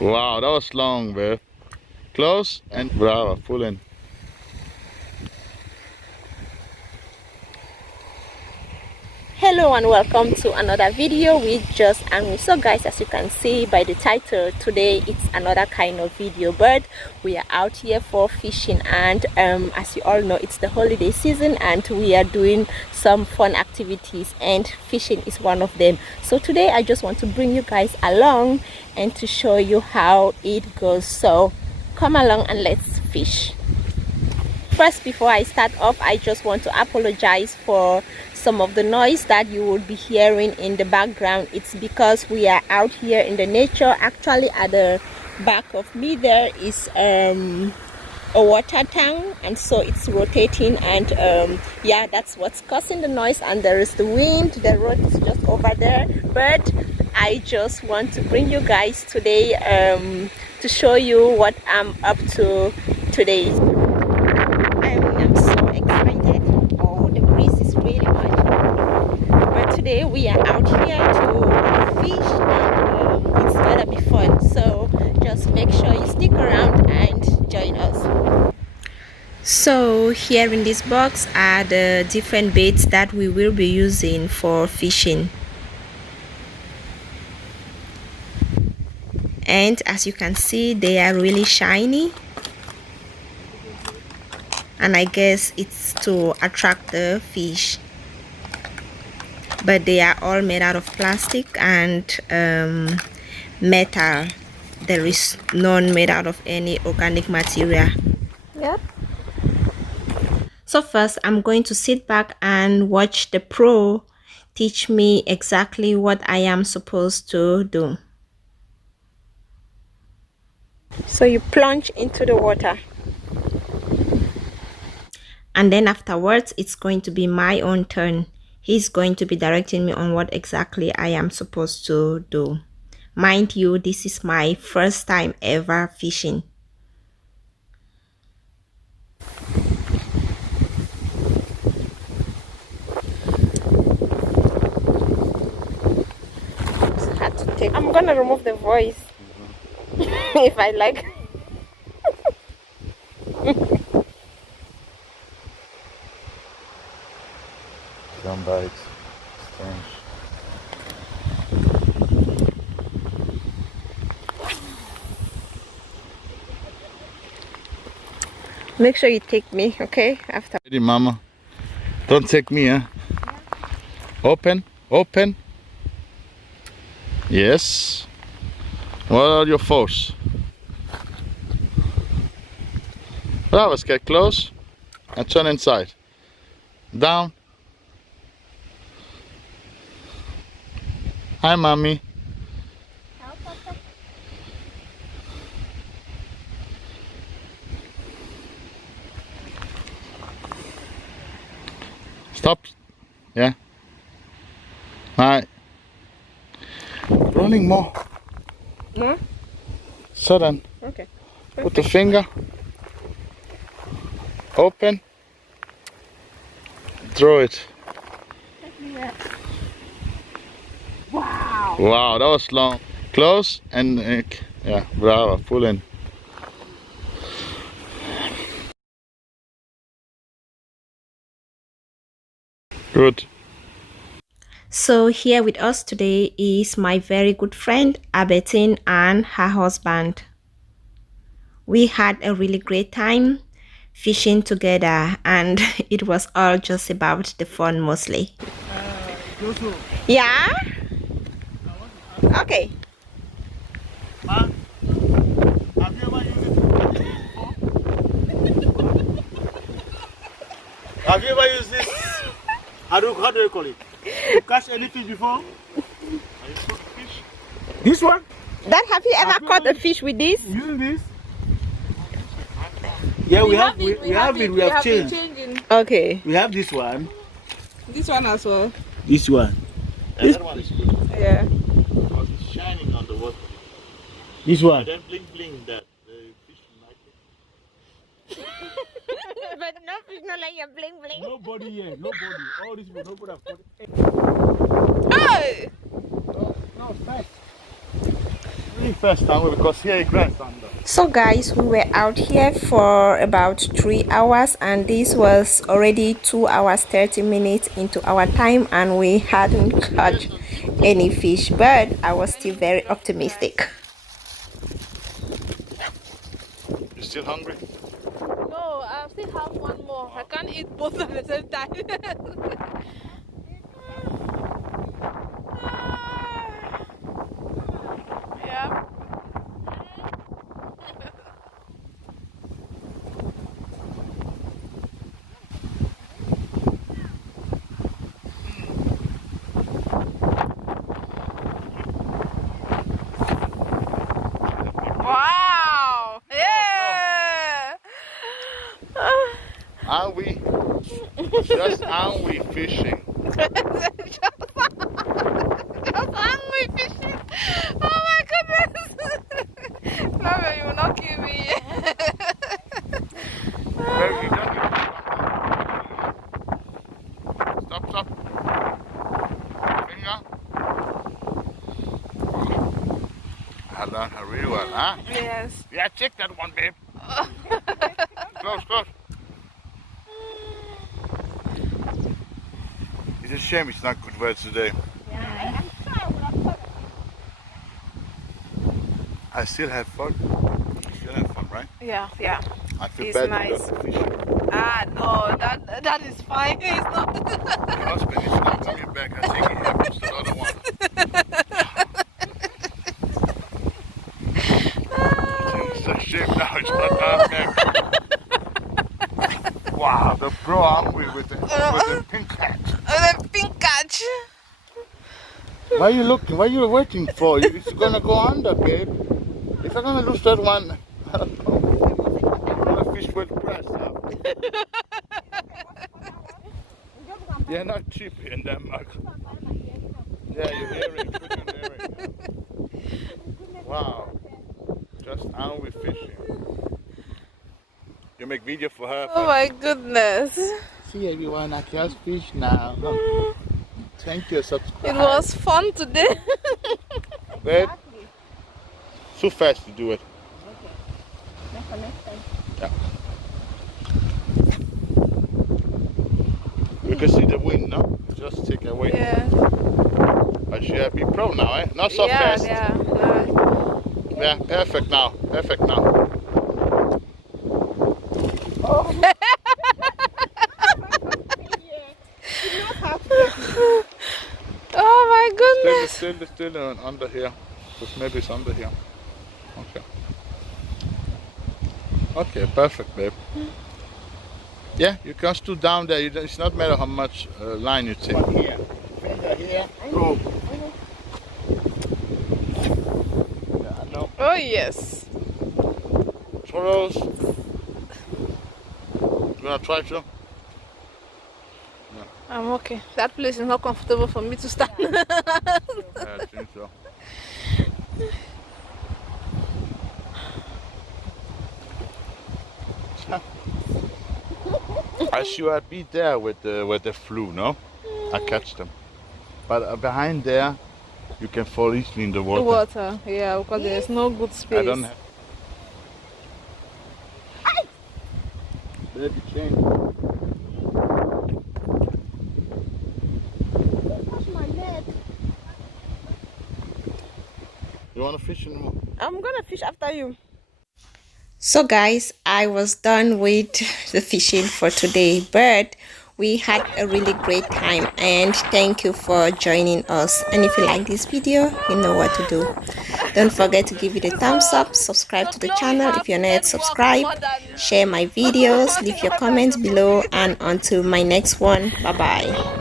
Wow, that was long, babe. Close and bravo, pull in. Hello and welcome to another video with Just and Me. So guys, as you can see by the title, today it's another kind of video, but we are out here for fishing, and as you all know, it's the holiday season and we are doing some fun activities, and fishing is one of them. So today I just want to bring you guys along and to show you how it goes. So come along and let's fish. First, before I start off, I just want to apologize for some of the noise that you will be hearing in the background. It's because we are out here in the nature. Actually, at the back of me there is a water tank, and so it's rotating, and yeah, that's what's causing the noise. And there is the wind. The road is just over there, but I just want to bring you guys today to show you what I'm up to today. I'm so excited. Oh, the breeze is really much. But today we are out here to fish, and it's gonna be fun. So just make sure you stick around and join us. So here in this box are the different baits that we will be using for fishing. And as you can see, they are really shiny. And I guess it's to attract the fish, but they are all made out of plastic and metal. There is none made out of any organic material. Yep. So first I'm going to sit back and watch the pro teach me exactly what I am supposed to do. So you plunge into the water, and then afterwards it's going to be my own turn. He's going to be directing me on what exactly I am supposed to do. Mind you, this is my first time ever fishing. I'm gonna remove the voice if I like. Some bites. Strange. Make sure you take me, okay? After. Ready, mama. Don't take me, huh? Open, open. Yes. What are your force? Bravo, get close and turn inside. Down. Hi, mommy. Stop. Yeah. Hi. Rolling more. More? Sudden. Okay. Put the finger. Open. Throw it. Wow. Wow, that was long. Close and yeah, bravo, pull in. Good. So here with us today is my very good friend Abetine and her husband. We had a really great time fishing together, and it was all just about the fun mostly. Yeah? Okay. Ma, have you ever used it before? Have you ever used this? How do you call it? You catch any fish before? Have you caught fish? This one? Dad, have you ever caught a fish with this? Using this? Yeah, we have changed. Okay. We have this one. This one as well. This one. And that one is good. Yeah. Because it's shining on the water. This one. And then bling bling that the fish like it. But no fish not like a bling bling. Nobody here. Nobody. All these people, nobody have caught it. Oh! No, it's nice. Be fast now because here is grass under. So guys, we were out here for about 3 hours and this was already 2 hours 30 minutes into our time and we hadn't caught any fish, but I was still very optimistic. You still hungry? No, I still have one more. I can't eat both at the same time. Yeah. Wow! Yeah! Are we? Just are we fishing? Just hungry fishing. Oh my goodness! No, you will not kill me. Where are you going? Stop, stop. Finger. I learned her really well, huh? Yes. Yeah, check that one, babe. Close, close. It's a shame it's not good weather today. I still have fun. I still have fun, right? Yeah, yeah. I feel It's bad nice. about the fishing. Ah, no, that is fine. It's not. My husband is not coming back. I think he happens to other one. It's a shame now it's not down there. Wow, the pro hungry with the pink hat. The pink catch. Why are you looking? What are you waiting for? It's gonna go under, babe. If I'm gonna lose that one, I don't know. I'm gonna fish with press now. They're not cheap here in Denmark. Yeah, you're hearing, freaking hearing. Wow. Just how we fishing. You make video for her. Oh my goodness. See everyone, I can fish now. Oh. Thank you, subscribe. It was fun today. Babe, too fast to do it. Yeah. You can see the wind, no? Just take away. Yeah. I should be pro now, eh? Not so Yeah, fast. yeah. Yeah, perfect now. Perfect now. Oh my goodness. Still under here. Because maybe it's under here. Okay. Okay, perfect, babe. Yeah, you can stood down there. It's not matter how much line you take. One here. Finger here. Go. Yeah, I know. Oh yes. Swallows. You gonna try to? I'm okay. That place is not comfortable for me to stand. Yeah, I think so. I should be there with the flu, no? I catch them. But behind there, you can fall easily in the water. The water, yeah, because there's no good space. I don't have. Baby change. You want to fish anymore? I'm gonna fish after you. So guys, I was done with the fishing for today, but we had a really great time and thank you for joining us. And if you like this video, you know what to do. Don't forget to give it a thumbs up, subscribe to the channel if you're not yet subscribed, share my videos, leave your comments below, and until my next one, bye bye.